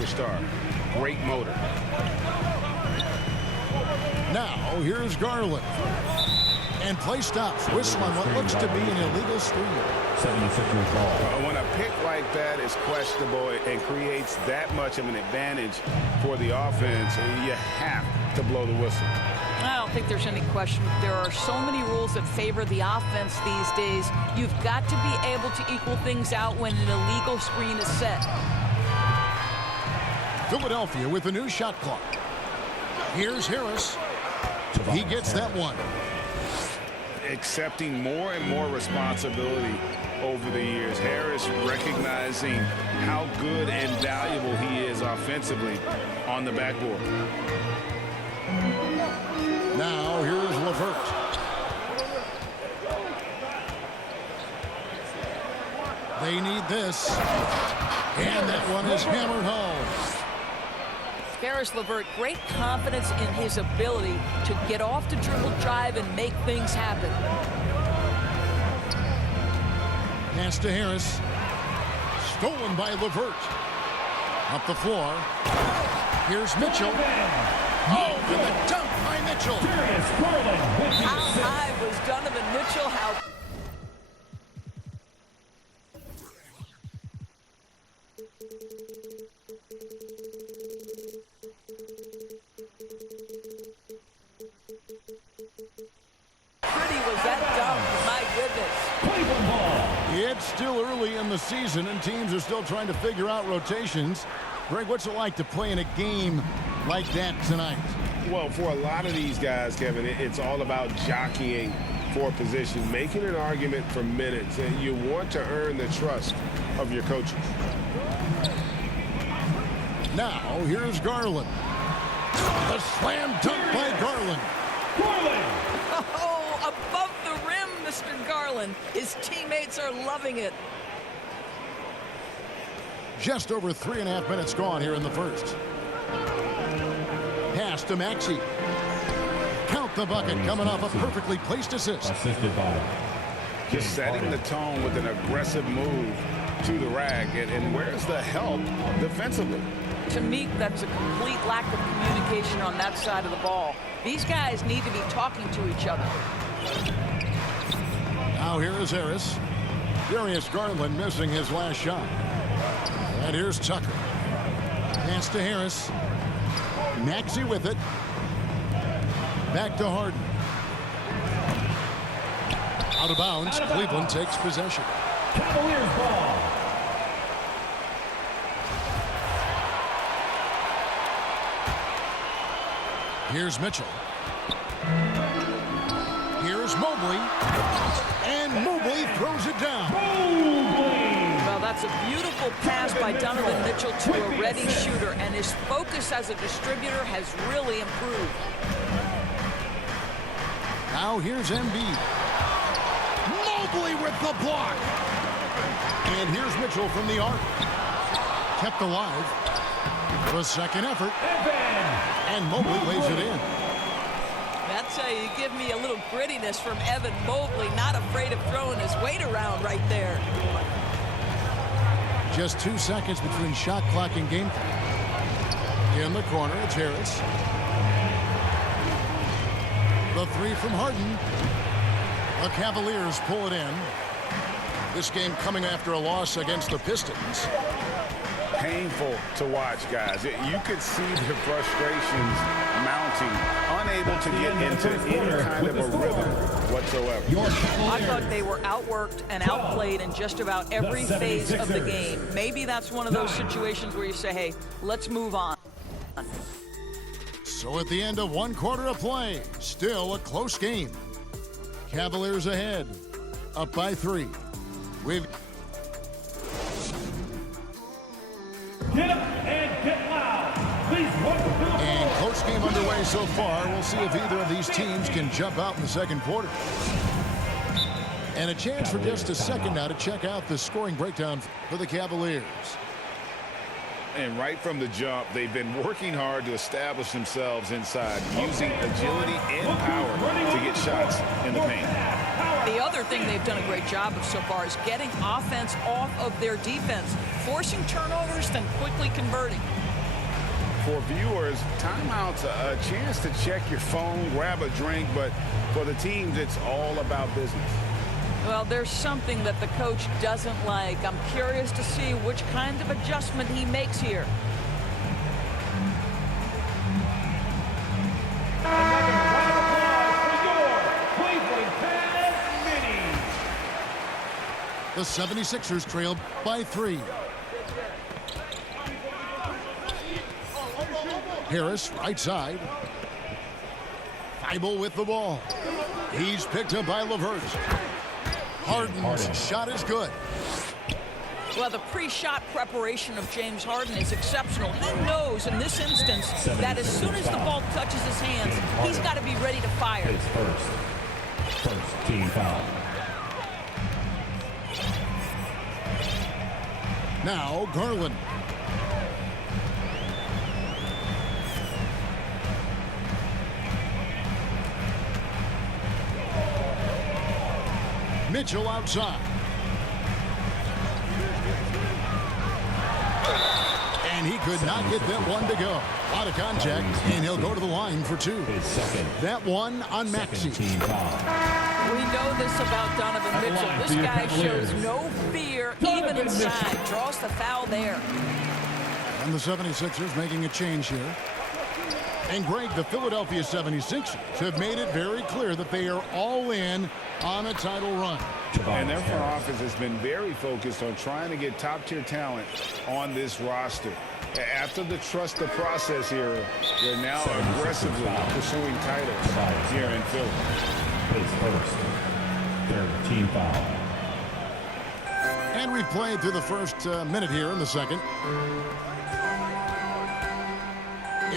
superstar. Great motor. Now, here's Garland. And play stops, whistling what looks to be an illegal screen. 76-yard ball. When a pick like that is questionable and creates that much of an advantage for the offense, you have to blow the whistle. I don't think there's any question. There are so many rules that favor the offense these days. You've got to be able to equal things out when an illegal screen is set. Philadelphia with a new shot clock. Here's Harris. He gets that one. Accepting more and more responsibility over the years. Harris recognizing how good and valuable he is offensively on the backboard. Now here's LeVert. They need this. And that one is hammered home. Caris LeVert, great confidence in his ability to get off the dribble drive and make things happen. Pass to Harris. Stolen by LeVert. Up the floor. Here's Mitchell. Oh, and the dunk by Mitchell. How high was Donovan Mitchell? How it's still early in the season, and teams are still trying to figure out rotations. Greg, what's it like to play in a game like that tonight? Well, for a lot of these guys, Kevin, it's all about jockeying for position, making an argument for minutes, and you want to earn the trust of your coaches. Now, here's Garland. The slam dunk by Garland. oh, above the rim, Mr. Garland. His teammates are loving it. Just over 3.5 minutes gone here in the first. Pass to Maxey. Count the bucket coming off a perfectly placed assist. Assisted by. Just setting the tone with an aggressive move to the rack. And where's the help defensively? To me, that's a complete lack of communication on that side of the ball. These guys need to be talking to each other. Now here is Harris. Darius Garland missing his last shot. And here's Tucker. Pass to Harris. Maxey with it. Back to Harden. Out of bounds. Cleveland takes possession. Cavaliers ball. Here's Mitchell. Here's Mobley. And Mobley throws it down. Well, that's a beautiful pass by Donovan Mitchell to a ready shooter, and his focus as a distributor has really improved. Now here's Embiid. Mobley with the block. And here's Mitchell from the arc. Kept alive. The second effort. And Mobley lays it in. That's how you give me a little grittiness from Evan Mobley, not afraid of throwing his weight around right there. Just 2 seconds between shot clock and game clock. In the corner, it's Harris. The three from Harden. The Cavaliers pull it in. This game coming after a loss against the Pistons. Painful to watch, guys. You could see the frustrations mounting, unable to get into any kind of a rhythm whatsoever. I thought they were outworked and outplayed in just about every phase of the game. Maybe that's one of those situations where you say, hey, let's move on. So at the end of 1 quarter of play, still a close game. Cavaliers ahead, up by 3. We've Get up and get loud. And close game underway so far. We'll see if either of these teams can jump out in the second quarter. And a chance for just a second now to check out the scoring breakdown for the Cavaliers. And right from the jump, they've been working hard to establish themselves inside, using agility and power to get shots in the paint. The other thing they've done a great job of so far is getting offense off of their defense, forcing turnovers, then quickly converting. For viewers, timeout's a chance to check your phone, grab a drink, but for the teams, it's all about business. Well, there's something that the coach doesn't like. I'm curious to see which kind of adjustment he makes here. Another round of applause for your Cleveland Cavaliers. The 76ers trailed by 3. Harris, right side. Thibault with the ball. He's picked up by LeVert. Harden's shot is good. Well, the pre-shot preparation of James Harden is exceptional. He knows in this instance that as soon as the ball touches his hands, he's got to be ready to fire. His first team foul. Now Garland. Mitchell outside. And he could not get that one to go. Out of contact, and he'll go to the line for 2. His second. That one on Maxey. Team foul. We know this about Donovan Mitchell. This guy shows no fear, even inside. Draws the foul there. And the 76ers making a change here. And Greg, the Philadelphia 76ers have made it very clear that they are all in on a title run. And their front office has been very focused on trying to get top-tier talent on this roster. After the trust the process here, they're now aggressively pursuing titles here in Philly. His first. Third team foul. And we've played through the first minute here in the second.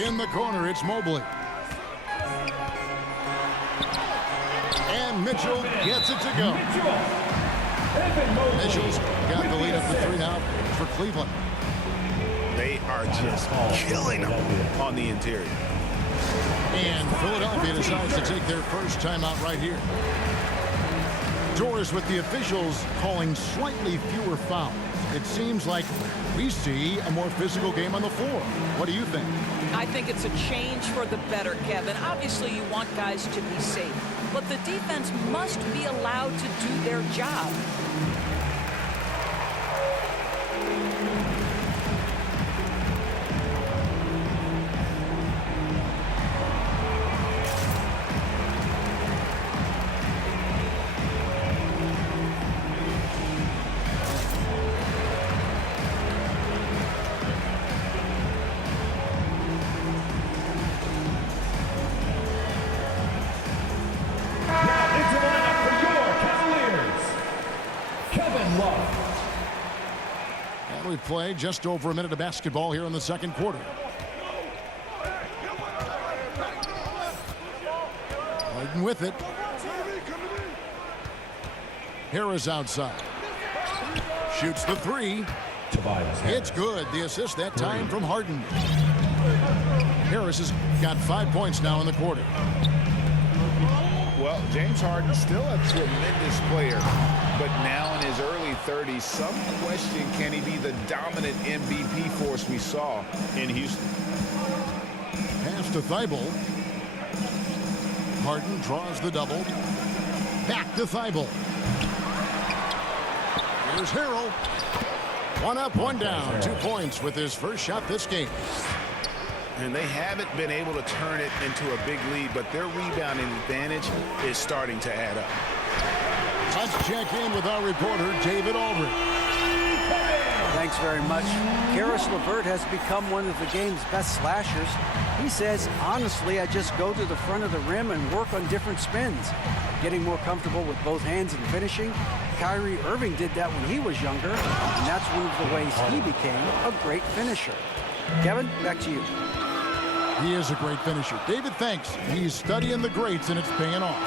In the corner, it's Mobley. And Mitchell gets it to go. Mitchell's got the lead up to 3 now for Cleveland. They are just killing them on the interior. And Philadelphia decides to take their first timeout right here. Doris with the officials calling slightly fewer fouls. It seems like we see a more physical game on the floor. What do you think? I think it's a change for the better, Kevin. Obviously, you want guys to be safe, but the defense must be allowed to do their job. We play just over a minute of basketball here in the second quarter. Harden with it. Harris outside. Shoots the 3. It's good. The assist that time from Harden. Harris has got 5 points now in the quarter. Well, James Harden's still a tremendous player, but now in his early 30s, some question, can he be the dominant MVP force we saw in Houston? Pass to Thibault. Harden draws the double. Back to Thibault. Here's Harrell. 1 up, 1 down. 2 points with his first shot this game. And they haven't been able to turn it into a big lead, but their rebounding advantage is starting to add up. Let's check in with our reporter, David Aldridge. Thanks very much. Karis LeVert has become one of the game's best slashers. He says, honestly, I just go to the front of the rim and work on different spins. Getting more comfortable with both hands and finishing. Kyrie Irving did that when he was younger, and that's one of the ways he became a great finisher. Kevin, back to you. He is a great finisher. David, thanks. He's studying the greats, and it's paying off.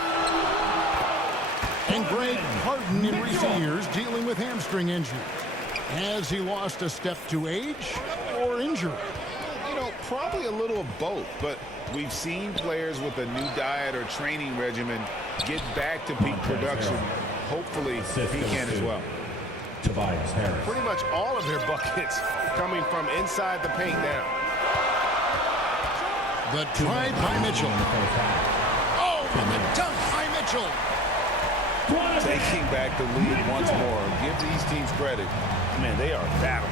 And Greg Harden in recent years dealing with hamstring injuries. Has he lost a step to age or injury? You know, probably a little of both, but we've seen players with a new diet or training regimen get back to peak production. Hopefully, he can as well. Tobias Harris. Pretty much all of their buckets coming from inside the paint now. The drive by Mitchell. Oh, and the dunk by Mitchell. Taking back the lead once more. Give these teams credit. Man, they are battling.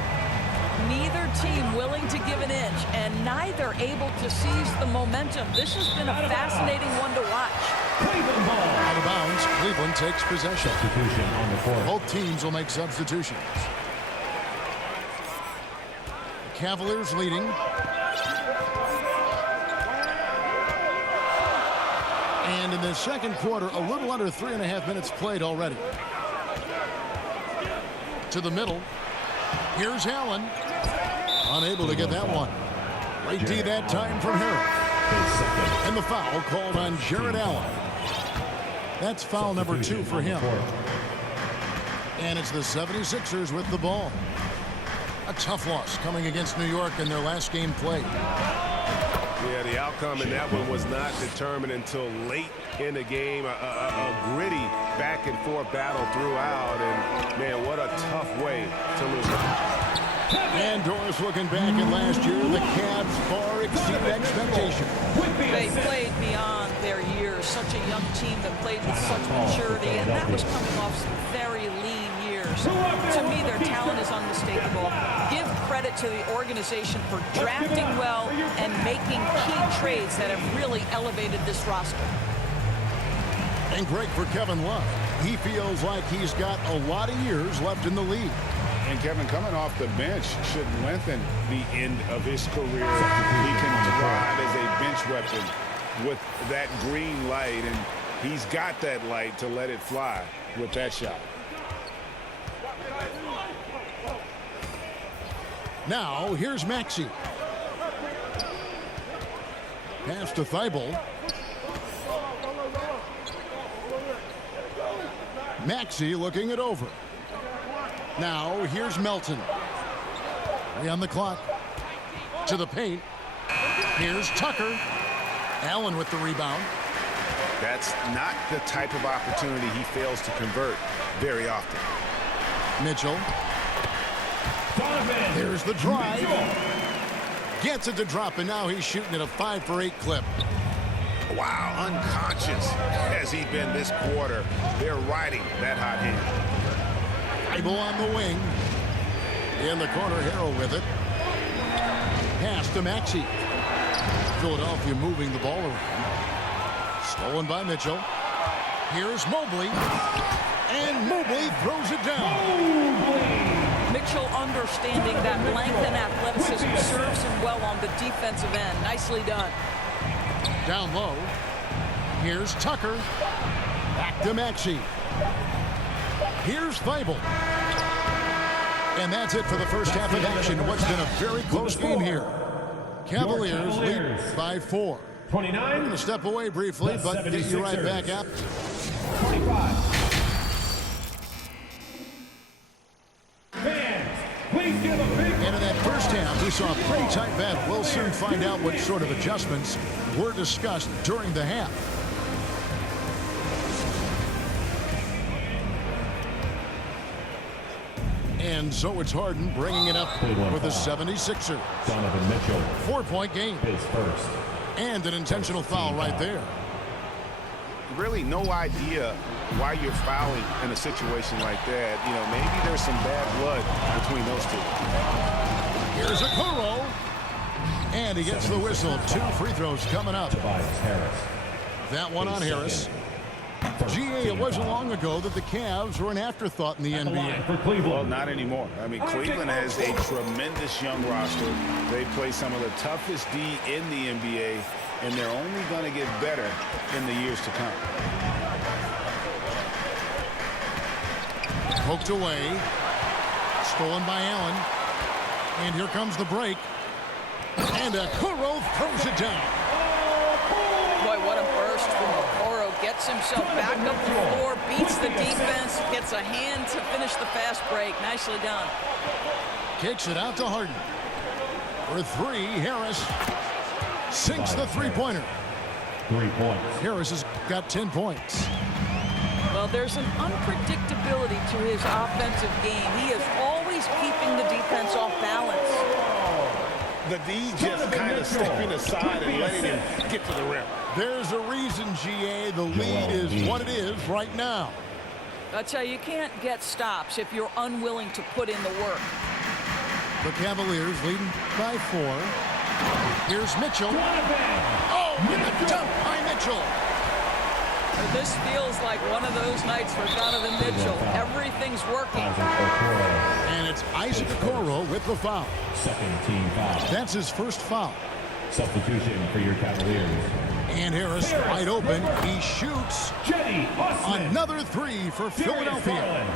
Neither team willing to give an inch, and neither able to seize the momentum. This has been a fascinating one to watch. Cleveland ball. Out of bounds, Cleveland takes possession. Substitution on the court. Both teams will make substitutions. The Cavaliers leading. And in the second quarter, a little under 3.5 minutes played already. To the middle. Here's Allen. Unable to get that one. Great D that time from Harris. And the foul called on Jared Allen. That's foul number 2 for him. And it's the 76ers with the ball. A tough loss coming against New York in their last game played. Yeah, the outcome in that one was not determined until late in the game. A gritty back-and-forth battle throughout, and, man, what a tough way to lose it. And Doris looking back at last year, the Cavs far exceeded expectations. They played beyond their years. Such a young team that played with such maturity, and that was coming off some very lean years. To me, their talent is unmistakable. Give credit to the organization for drafting well and making key trades that have really elevated this roster. And great for Kevin Love. He feels like he's got a lot of years left in the league. And Kevin, coming off the bench should lengthen the end of his career. He can thrive as a bench weapon with that green light, and he's got that light to let it fly with that shot. Now, here's Maxey. Pass to Thibault. Maxey looking it over. Now, here's Melton. 3 on the clock. To the paint. Here's Tucker. Allen with the rebound. That's not the type of opportunity he fails to convert very often. Mitchell. There's the drive. Gets it to drop, and now he's shooting at a 5 for 8 clip. Wow, unconscious has he been this quarter. They're riding that hot hand. Thibault on the wing. In the corner, Harrell with it. Pass to Maxey. Philadelphia moving the ball around. Stolen by Mitchell. Here's Mobley. And Mobley throws it down. Mitchell understanding that length and athleticism serves him well on the defensive end. Nicely done. Down low. Here's Tucker. Back to Maxey. Here's Thibault. And that's it for the first half of action. What's been a very close game here. Cavaliers lead by 4. 29. We're going to step away briefly, but get you right back up. 25. Fans, please give a big... And in that first half, we saw a pretty tight battle. We'll soon find out what sort of adjustments were discussed during the half. And so it's Harden bringing it up with the 76ers. Donovan Mitchell. 4-point game. His first. And an intentional foul right there. Really no idea why you're fouling in a situation like that. You know, maybe there's some bad blood between those two. Here's a Okoro. And he gets the whistle. 2 free throws coming up. Tobias Harris. That one on Harris. GA, it wasn't long ago that the Cavs were an afterthought in the NBA. For Cleveland. Well, not anymore. I mean, Cleveland has a tremendous young roster. They play some of the toughest D in the NBA, and they're only going to get better in the years to come. Poked away. Stolen by Allen. And here comes the break. And Okoro throws it down. Boy, what a burst from Okoro. Gets himself back up the floor, beats the defense, gets a hand to finish the fast break. Nicely done. Kicks it out to Harden. For 3, Harris sinks the three-pointer. 3 points. Harris has got 10 points. Well, there's an unpredictability to his offensive game. He is always keeping the defense off balance. The D just kind of stepping aside and letting him get to the rim. There's a reason, GA. The lead is what it is right now. I tell you, you can't get stops if you're unwilling to put in the work. The Cavaliers leading by 4. Here's Mitchell. Oh, and a dunk by Mitchell. This feels like one of those nights for Donovan Mitchell. Everything's working. And it's Isaac Okoro with the foul. Second team foul. That's his first foul. Substitution for your Cavaliers. And Harris wide open. He shoots Cedi Osman. another 3 for Philadelphia.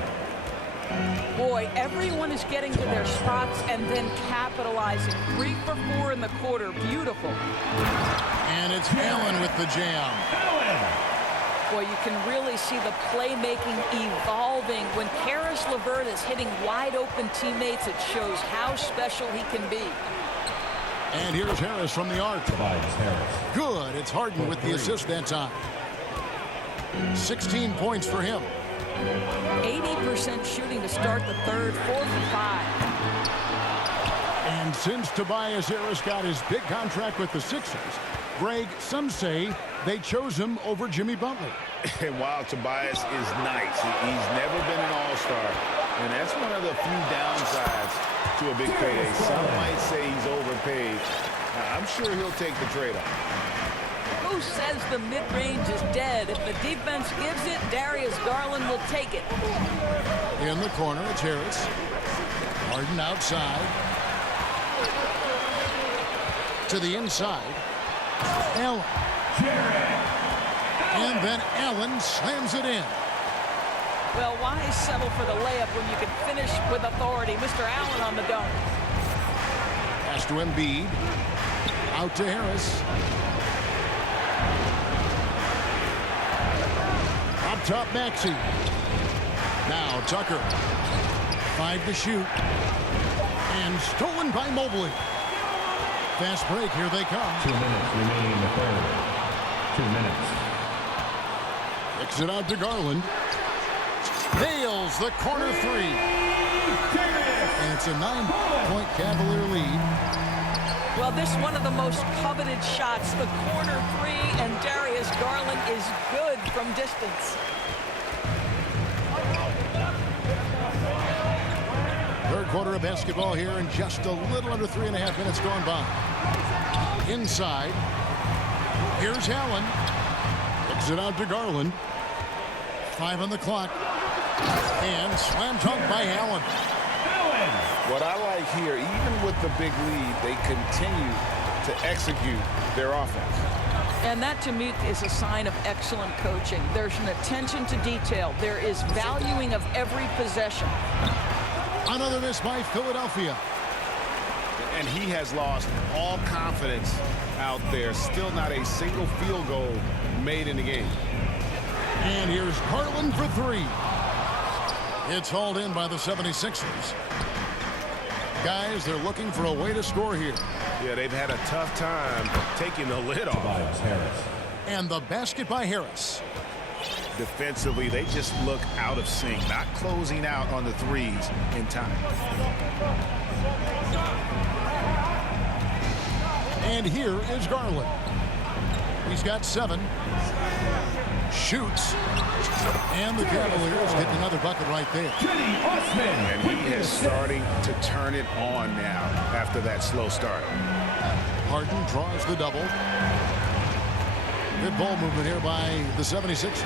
Boy, everyone is getting to their spots and then capitalizing. 3 for 4 in the quarter. Beautiful. And it's Allen with the jam. Boy, you can really see the playmaking evolving. When Caris LeVert is hitting wide open teammates, it shows how special he can be. And here's Harris from the arc. Tobias Harris. Good. It's Harden with the assist that time. 16 points for him. 80% shooting to start the third, 4 for 5. And since Tobias Harris got his big contract with the Sixers, Greg, some say they chose him over Jimmy Butler. And while Tobias is nice, he's never been an all-star. And that's one of the few downsides to a big payday. Some might say he's overpaid. Now, I'm sure he'll take the trade-off. Who says the mid-range is dead? If the defense gives it, Darius Garland will take it. In the corner, it's Harris. Harden outside. To the inside. Allen. And then Allen slams it in. Well, why settle for the layup when you can finish with authority? Mr. Allen on the dunk. Pass to Embiid. Out to Harris. Up top, Maxey. Now Tucker. 5 to shoot. And stolen by Mobley. Fast break, here they come. 2 minutes remaining in the third. 2 minutes. Kicks it out to Garland. Nails the corner 3. And it's a 9-point Cavalier lead. Well, this one of the most coveted shots, the corner 3, and Darius Garland is good from distance. Third quarter of basketball here, and just a little under 3.5 minutes gone by. Inside. Here's Allen. Kicks it out to Garland. 5 on the clock. And slam dunk by Allen. What I like here, even with the big lead, they continue to execute their offense. And that, to me, is a sign of excellent coaching. There's an attention to detail. There is valuing of every possession. Another miss by Philadelphia. And he has lost all confidence out there. Still not a single field goal made in the game. And here's Garland for 3. It's hauled in by the 76ers. Guys, they're looking for a way to score here. Yeah, they've had a tough time taking the lid off. Tobias Harris. And the basket by Harris. Defensively, they just look out of sync, not closing out on the threes in time. And here is Garland. He's got 7. Shoots. And the Cavaliers get another bucket right there. Cedi Osman. And he is starting to turn it on now after that slow start. Harden draws the double. Good ball movement here by the 76ers.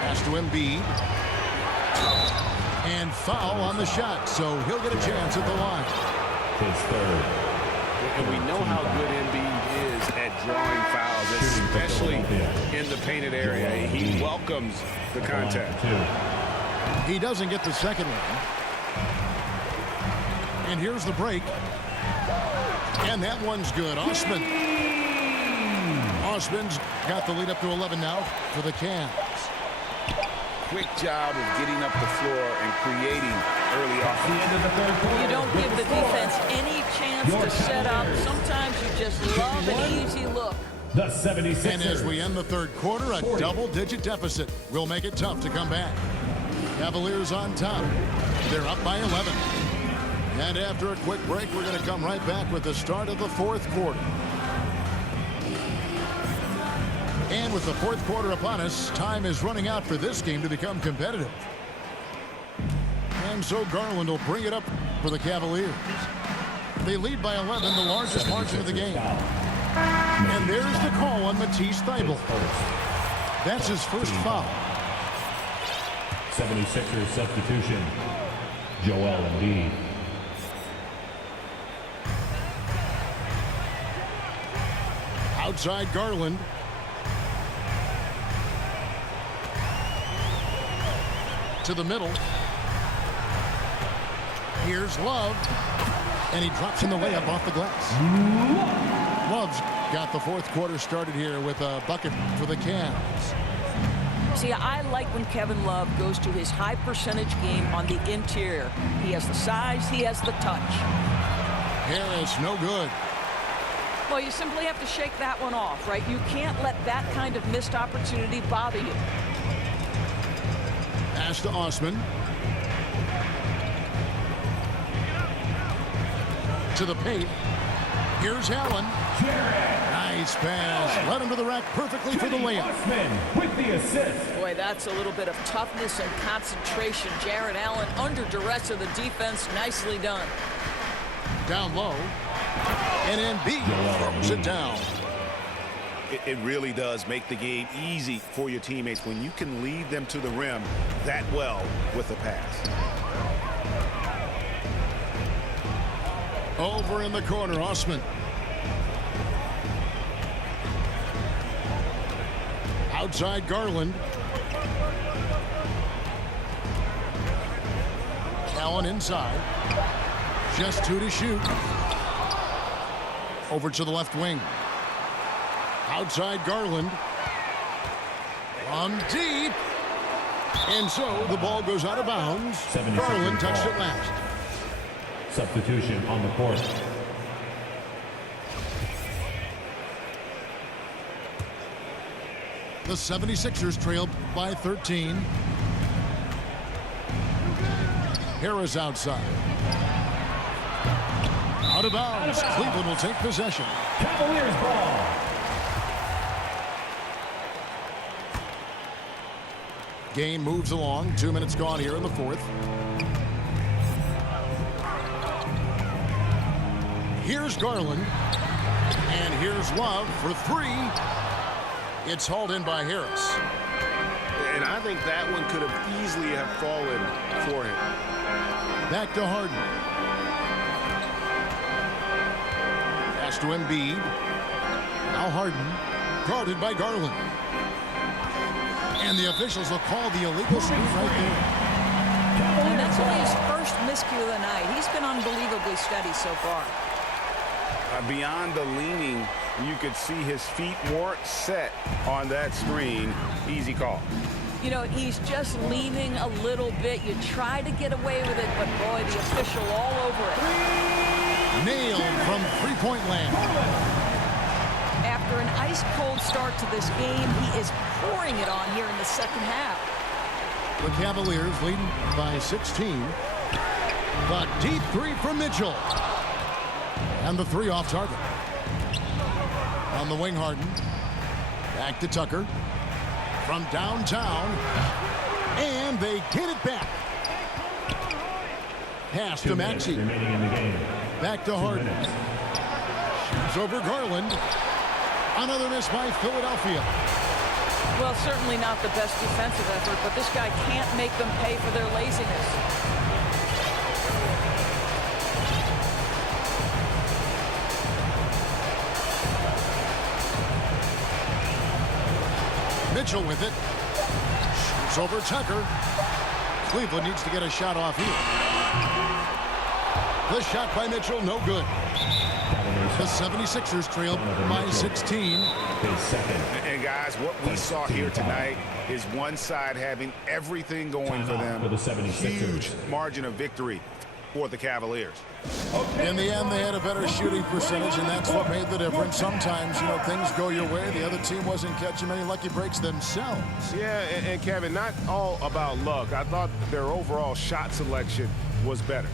Pass to Embiid. And foul on the shot, so he'll get a chance at the line. His third. And we know how good Embiid is at drawing fouls, especially in the painted area. He welcomes the contact. He doesn't get the second one. And here's the break. And that one's good. Osman. Osman's got the lead up to 11 now for the Cavs. Quick job of getting up the floor and creating early offense. You don't give the defense any chance to set up. Sometimes you just love an easy look. The 76ers. And as we end the third quarter, a double-digit deficit will make it tough to come back. Cavaliers on top. They're up by 11. And after a quick break, we're going to come right back with the start of the fourth quarter. And with the fourth quarter upon us, time is running out for this game to become competitive. And so Garland will bring it up for the Cavaliers. They lead by 11, the largest margin of the game. And there's the call on Matisse Thybulle. That's his first foul. 76ers substitution, Joel Embiid. Outside Garland. To the middle. Here's Love. And he drops in the layup off the glass. Love's got the fourth quarter started here with a bucket for the Cavs. See, I like when Kevin Love goes to his high percentage game on the interior. He has the size, he has the touch. Harris, no good. Well, you simply have to shake that one off, right? You can't let that kind of missed opportunity bother you. Pass to Osman. To the paint. Here's Allen. Nice pass. Led him to the rack perfectly for the layup. Osman with the assist. Boy, that's a little bit of toughness and concentration. Jarrett Allen under duress of the defense. Nicely done. Down low. And Embiid throws it down. It really does make the game easy for your teammates when you can lead them to the rim that well with a pass. Over in the corner, Osman. Outside Garland. Allen inside. Just two to shoot. Over to the left wing. Outside Garland. From deep. And so the ball goes out of bounds. Garland touched it last. Substitution on the court. The 76ers trail by 13. Harris outside. Out of bounds. Cleveland will take possession. Cavaliers ball. Game moves along. 2 minutes gone here in the fourth. Here's Garland. And here's Love for three. It's hauled in by Harris. And I think that one could have easily have fallen for him. Back to Harden. Pass to Embiid. Now Harden. Guarded by Garland. And the officials will call the illegal scoop right there. And that's only his first miscue of the night. He's been unbelievably steady so far. Beyond the leaning, you could see his feet weren't set on that screen. Easy call. You know, he's just leaning a little bit. You try to get away with it, but boy, the official all over it. Nailed from three-point land. After an ice-cold start to this game, he is pouring it on here in the second half. The Cavaliers leading by 16. The deep three from Mitchell. And the three off target. On the wing, Harden. Back to Tucker. From downtown. And they get it back. Pass to Maxey. Remaining in the game. Back to Harden. Shoots over Garland. Another miss by Philadelphia. Well, certainly not the best defensive effort, but this guy can't make them pay for their laziness. Mitchell with it. Shoots over Tucker. Cleveland needs to get a shot off here. The shot by Mitchell, no good. The 76ers trail by 16. And guys, what we saw here tonight is one side having everything going for them. For the 76ers. Huge margin of victory. for the Cavaliers. In the end, they had a better shooting percentage, and that's what made the difference. Sometimes, you know, things go your way. The other team wasn't catching many lucky breaks themselves. Yeah, and Kevin, not all about luck. I thought their overall shot selection was better.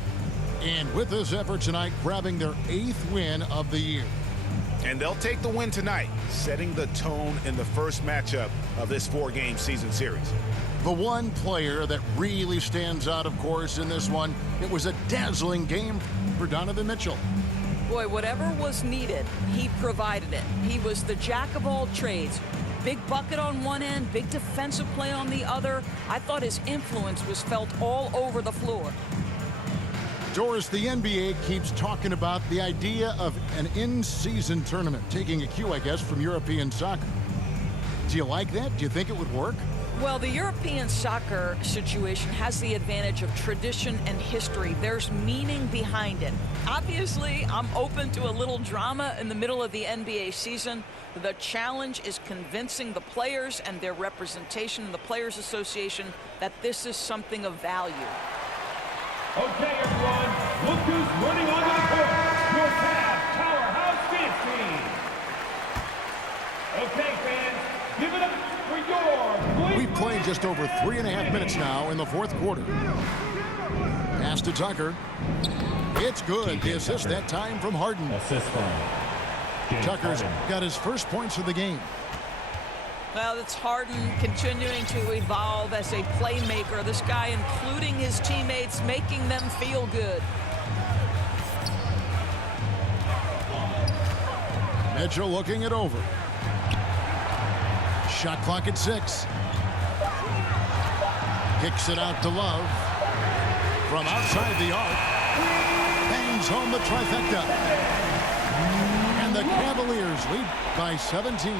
And with this effort tonight, grabbing their 8th win of the year. And they'll take the win tonight, setting the tone in the first matchup of this 4-game season series. The one player that really stands out, of course, in this one, it was a dazzling game for Donovan Mitchell. Boy, whatever was needed, he provided it. He was the jack of all trades. Big bucket on one end, big defensive play on the other. I thought his influence was felt all over the floor. Doris, the NBA keeps talking about the idea of an in-season tournament, taking a cue, I guess, from European soccer. Do you like that? Do you think it would work? Well, the European soccer situation has the advantage of tradition and history. There's meaning behind it. Obviously, I'm open to a little drama in the middle of the NBA season. The challenge is convincing the players and their representation in the Players Association that this is something of value. Okay, everyone, look who's running onto the court. Your Cavs Powerhouse Dance Team. Okay, fans, give it up for your... We've played just over 3.5 minutes now in the 4th quarter. Pass to Tucker. It's good. The assist that time from Harden. Assist from James Tucker's Harden. got his first points of the game. Well, it's Harden continuing to evolve as a playmaker. This guy, including his teammates, making them feel good. Mitchell looking it over. Shot clock at 6. Kicks it out to Love. From outside the arc. Bangs home the trifecta. And the Cavaliers lead by 17.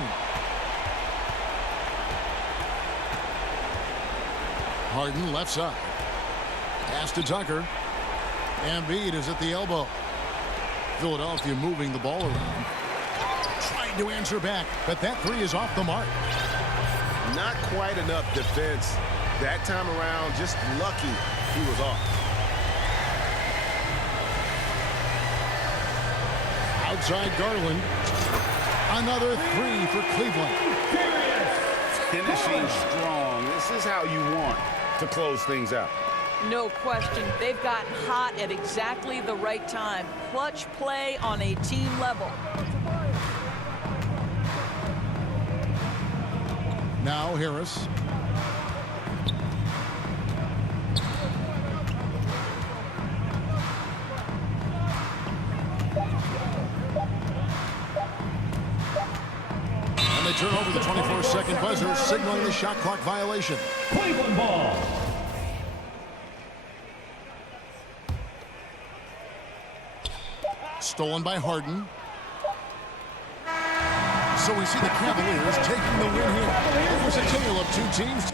Harden left side. Pass to Tucker. Embiid is at the elbow. Philadelphia moving the ball around. Trying to answer back, but that 3 is off the mark. Not quite enough defense that time around. Just lucky he was off. Outside Garland. Another 3 for Cleveland. Finishing strong. This is how you want to close things out. No question. They've gotten hot at exactly the right time. Clutch play on a team level. Now Harris. And they turn over the 24-second buzzer, signaling the shot clock violation. Cleveland ball. Stolen by Harden. So we see the Cavaliers taking the win here. It was a tale of 2 teams.